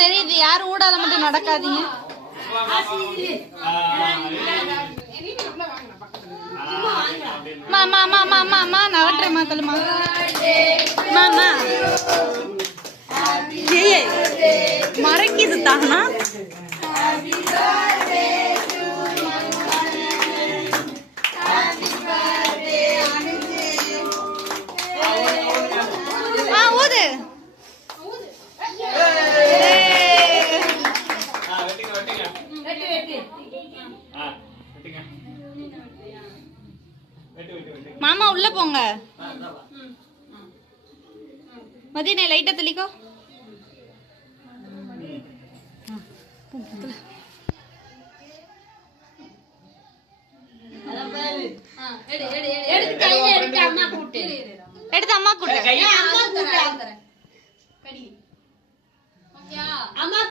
தெரியுது. யாரும் ஊடாத மட்டும் நடக்காதீங்க. மாமா மாமா மாமா நவட்டுறேம்மா சொல்லுமா மாமா மறைக்குது தானா. ஊது மாமா உள்ள போங்க. மதியனே லைட்டா தெளிக்கோ. எடுத்து அம்மா கூட்டு.